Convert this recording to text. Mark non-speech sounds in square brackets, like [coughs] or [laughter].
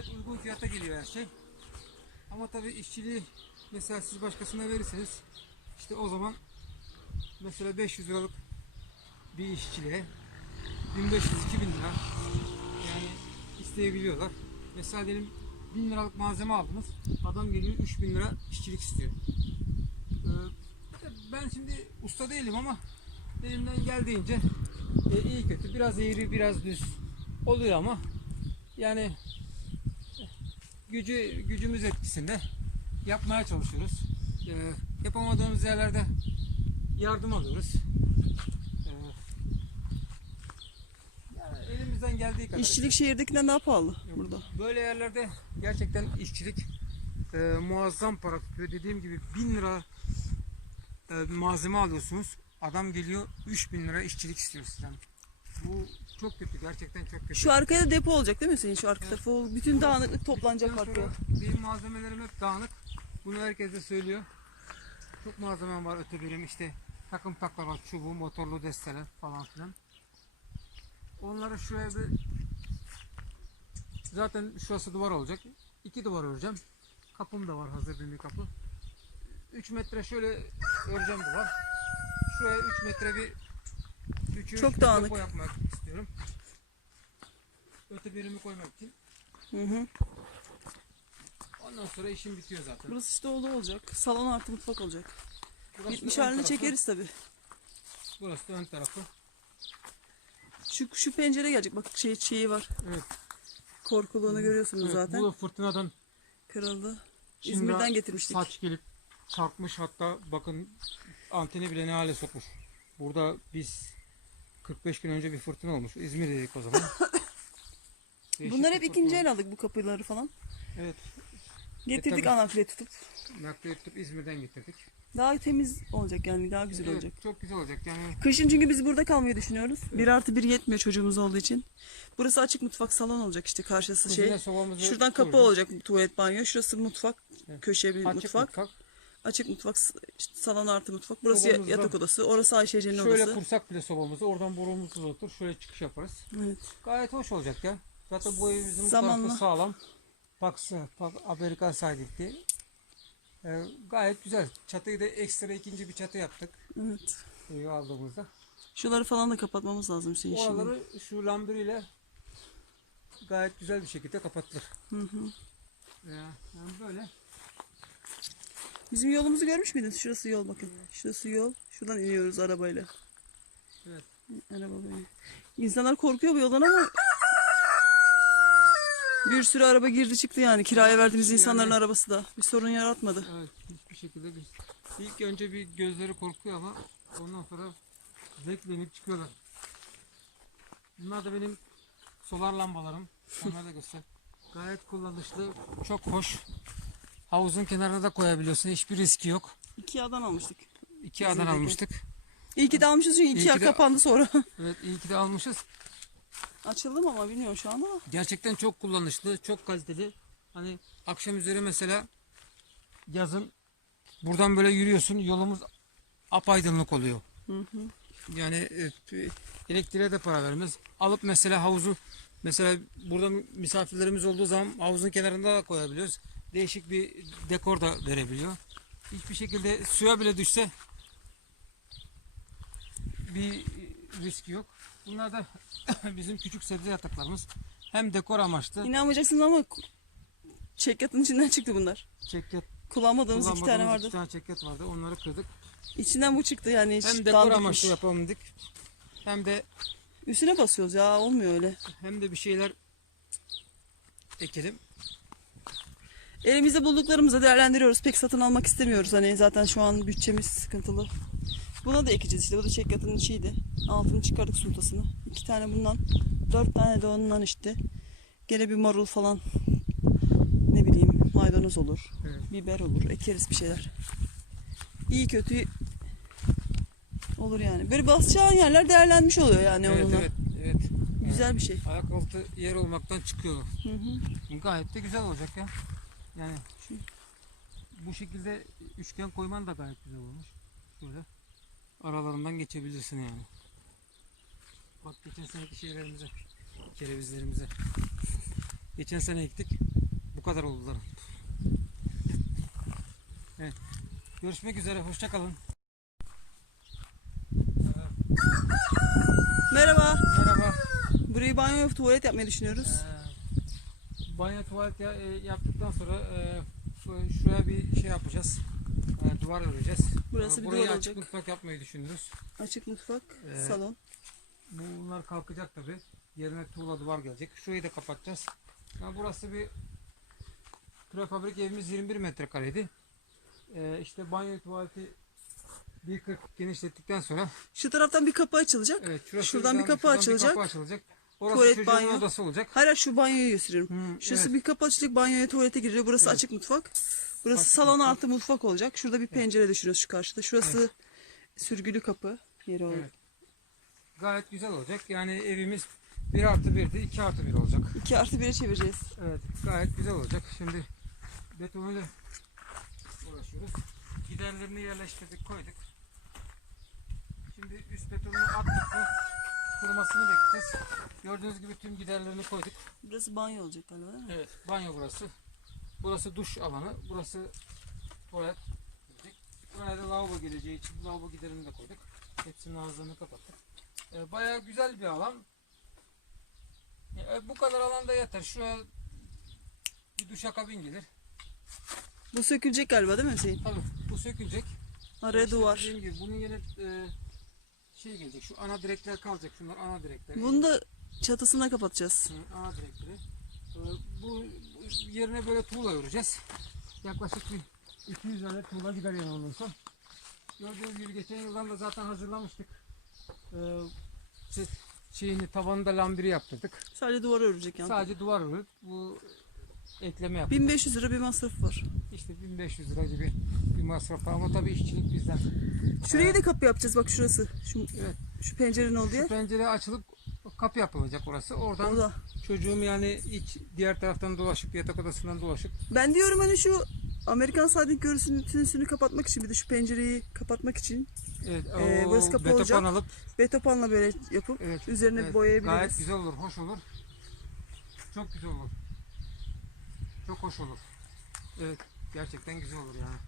gayet uygun fiyata geliyor her şey. Ama tabii işçiliği mesela siz başkasına verirseniz işte o zaman mesela 500 liralık bir işçiliğe 1500-2000 lira yani isteyebiliyorlar. Mesela diyelim 1000 liralık malzeme aldınız. Adam geliyor 3000 lira işçilik istiyor. Ee, ben şimdi usta değilim ama elimden geldiğince e, iyi kötü biraz eğri biraz düz oluyor ama yani gücü gücümüz etkisinde yapmaya çalışıyoruz. Ee, yapamadığımız yerlerde yardım alıyoruz. Ee, yani elimizden geldiği kadar. İşçilik şehirdekinden daha pahalı burada. Böyle yerlerde gerçekten işçilik e, muazzam para tutuyor. Dediğim gibi 1000 lira e, malzeme alıyorsunuz. Adam geliyor 3000 lira işçilik istiyor sizden. Bu çok kötü. Gerçekten çok kötü. Şu arkaya da depo olacak değil mi senin şu arka tarafı? O Bütün dağınıklık toplanacak arkaya. Benim malzemelerim hep dağınık. Bunu herkes de söylüyor. Çok malzemem var öte birim işte takım taklar var, çubuğu, motorlu desteler falan filan. Onları şuraya bir zaten şurası duvar olacak. İki duvar öreceğim. Kapım da var hazır bir kapı. 3 metre şöyle öreceğim duvar. Şuraya 3 metre bir Çok dağınık. depo yapmak istiyorum. Öte birimi koymak için. Hı hı. Ondan sonra işim bitiyor zaten. Burası işte oğlu olacak. Salon artı mutfak olacak. Burası Bitmiş halini tarafı. çekeriz tabi. Burası da ön tarafı. Şu, şu pencere gelecek. Bak şey şeyi var. Evet. Korkuluğunu görüyorsunuz evet zaten. Bu da fırtınadan Kırıldı. şimdi İzmir'den getirmiştik. Saç gelip çarpmış hatta bakın anteni bile ne hale sokmuş. Burada biz 45 gün önce bir fırtına olmuş. İzmir'deydik o zaman. [coughs] Bunlar hep ikinci el aldık bu kapıları falan. Evet. Getirdik tabii. anafile tutup. Nakliye tutup İzmir'den getirdik. Daha temiz olacak yani daha güzel Evet, olacak. Çok güzel olacak yani. Kışın çünkü biz burada kalmayı düşünüyoruz. Bir artı bir yetmiyor çocuğumuz olduğu için. Burası açık mutfak salon olacak işte karşısı şey. Kuzine sobamızı Şuradan kapı olacak tuvalet banyo. Şurası mutfak. Evet. Köşe bir Açık mutfak. mutfak. Açık mutfak. salon artı mutfak. Burası Sobamız da- yatak odası. Orası Ayşece'nin Şöyle odası. kursak bile sobamızı oradan borumuzu otur. Şöyle çıkış yaparız. Evet. Gayet hoş olacak ya. Zaten bu evimizin bu Zamanla. tarafı sağlam. Paksı, pak, Amerikan saydikti. Ee, gayet güzel. Çatıyı da ekstra ikinci bir çatı yaptık. Evet. Evi aldığımızda. Şuları falan da kapatmamız lazım Hüseyin şimdi. Oraları şu lambiriyle gayet güzel bir şekilde kapattık. Hı hı. Ya, yani böyle. Bizim yolumuzu görmüş müydünüz? Şurası yol bakın. Şurası yol. Şuradan iniyoruz arabayla. Evet. Araba böyle. İnsanlar korkuyor bu yoldan ama bir sürü araba girdi çıktı yani. Kiraya verdiğimiz insanların Yani- arabası da. Bir sorun yaratmadı. Evet, hiçbir şekilde biz ilk önce bir gözleri korkuyor ama ondan sonra zevklenip çıkıyorlar. Bunlar da benim solar lambalarım. Onları da göster. Gayet kullanışlı, çok hoş. Havuzun kenarına da koyabiliyorsun. Hiçbir riski yok. Ikea'dan almıştık. İki adan almıştık. İyi ki de almışız çünkü İyi Ikea ki de- kapandı sonra. [laughs] Evet iyi ki de almışız. Açıldı mı ama bilmiyorum şu anda ama. Gerçekten çok kullanışlı, çok kaliteli. Hani akşam üzeri mesela yazın buradan böyle yürüyorsun yolumuz apaydınlık oluyor. Hı hı. Yani e, elektriğe de para vermez. Alıp mesela havuzu mesela burada misafirlerimiz olduğu zaman havuzun kenarında da koyabiliyoruz. Değişik bir dekor da verebiliyor. Hiçbir şekilde suya bile düşse bir riski yok. Bunlar da [coughs] bizim küçük sebze yataklarımız. Hem dekor amaçlı İnanmayacaksınız ama çekyatın içinden çıktı bunlar. çekyat Kullanmadığımız iki tane kullanmadığımız vardı. iki tane çekyat vardı. Onları kırdık. İçinden bu çıktı yani hiç Hem dekor amaçlı yapalım dedik. Hem de Üstüne basıyoruz ya olmuyor öyle. hem de bir şeyler ekelim. Elimizde bulduklarımızı değerlendiriyoruz. Pek satın almak istemiyoruz. Hani zaten şu an bütçemiz sıkıntılı. Buna da ekeceğiz işte. Bu da çekyatın içiydi. Altını çıkardık sultasını. İki tane bundan. Dört tane de ondan işte. Gene bir marul falan. Ne bileyim maydanoz olur. Evet. Biber olur. Ekeriz bir şeyler. İyi kötü olur yani. Böyle basacağın yerler değerlenmiş oluyor yani Evet, onunla. evet, evet. Güzel bir şey. Ayak altı yer olmaktan çıkıyor. Hı hı. Gayet de güzel olacak ya. Yani Şu- bu şekilde üçgen koyman da gayet güzel olmuş. Şöyle aralarından geçebilirsin yani. Bak geçen seneki şeylerimize, kerevizlerimize. Geçen sene ektik. Bu kadar oldular. Evet. Görüşmek üzere. Hoşça kalın. Merhaba. Merhaba. Burayı banyo ve tuvalet yapmayı düşünüyoruz. Ee, banyo tuvalet ya- e, yaptıktan sonra e, şu- şuraya bir şey yapacağız. E, duvar öreceğiz. Burası bir Burayı duvar açık olacak. mutfak yapmayı düşünürüz. Açık mutfak, Ee, salon. Bunlar kalkacak tabi. Yerine tuğla duvar gelecek. Şurayı da kapatacağız. Yani burası bir prefabrik evimiz 21 metrekareydi. Ee, işte banyo tuvaleti 1.40 genişlettikten sonra Şu taraftan bir kapı açılacak. evet şurası Şuradan bir kapı açılacak. kapı açılacak. Orası Tuvalet, banyo. odası olacak. Hala şu banyoyu gösteriyorum. Hı, Şurası evet. bir kapı açılacak, banyoya tuvalete giriyor. Burası Evet. açık mutfak. Burası Açık salon mutfak. artı mutfak olacak. Şurada bir pencere düşünüyoruz şu karşıda. Şurası sürgülü kapı yeri olacak. Evet. Gayet güzel olacak. Yani evimiz 1 artı 1'di 2 artı 1 olacak. 2 artı 1'e çevireceğiz. Evet gayet güzel olacak. Şimdi betonuyla uğraşıyoruz. Giderlerini yerleştirdik koyduk. Şimdi üst betonunu attık kurumasını bekleyeceğiz. Gördüğünüz gibi tüm giderlerini koyduk. Burası banyo olacak galiba değil mi? Evet banyo burası. Burası duş alanı. Burası tuvalet. Buraya da lavabo geleceği için lavabo giderini de koyduk. Hepsinin ağızlarını kapattık. Ee, bayağı güzel bir alan. Ee, bu kadar alanda yeter. Şuraya bir duşakabin gelir. Bu sökülecek galiba değil mi Hüseyin? Tabii bu sökülecek. Araya İşte duvar. gibi bunun yerine e, şey gelecek. Şu ana direkler kalacak. Şunlar ana direkler. Bunu da çatısına kapatacağız. Hı, ana direkleri. Ee, bu, bu yerine böyle tuğla öreceğiz. Yaklaşık bir 200 tane tuğla gider yani ondan sonra. Gördüğünüz gibi geçen yıldan da zaten hazırlamıştık. Ee, şey- şeyini tavanı da lambiri yaptırdık. Sadece duvar örecek yani. Sadece duvar örüp bu ekleme yaptık. 1500 lira bir masrafı var. İşte 1500 lira gibi bir masraf var ama tabii işçilik bizden. Şuraya da kapı yapacağız bak şurası. Şu, Evet. şu pencerenin olduğu Şu yer. pencere açılıp kapı yapılacak orası. Oradan O da. çocuğum yani iç diğer taraftan dolaşıp yatak odasından dolaşıp Ben diyorum hani şu Amerikan saatin görüntüsünü kapatmak için bir de şu pencereyi kapatmak için evet, Ee, o burası kapı betopan olacak. alıp betopanla böyle yapıp evet, üzerine evet, boyayabiliriz. Gayet güzel olur, hoş olur. Çok güzel olur. Çok hoş olur. Evet, gerçekten güzel olur yani.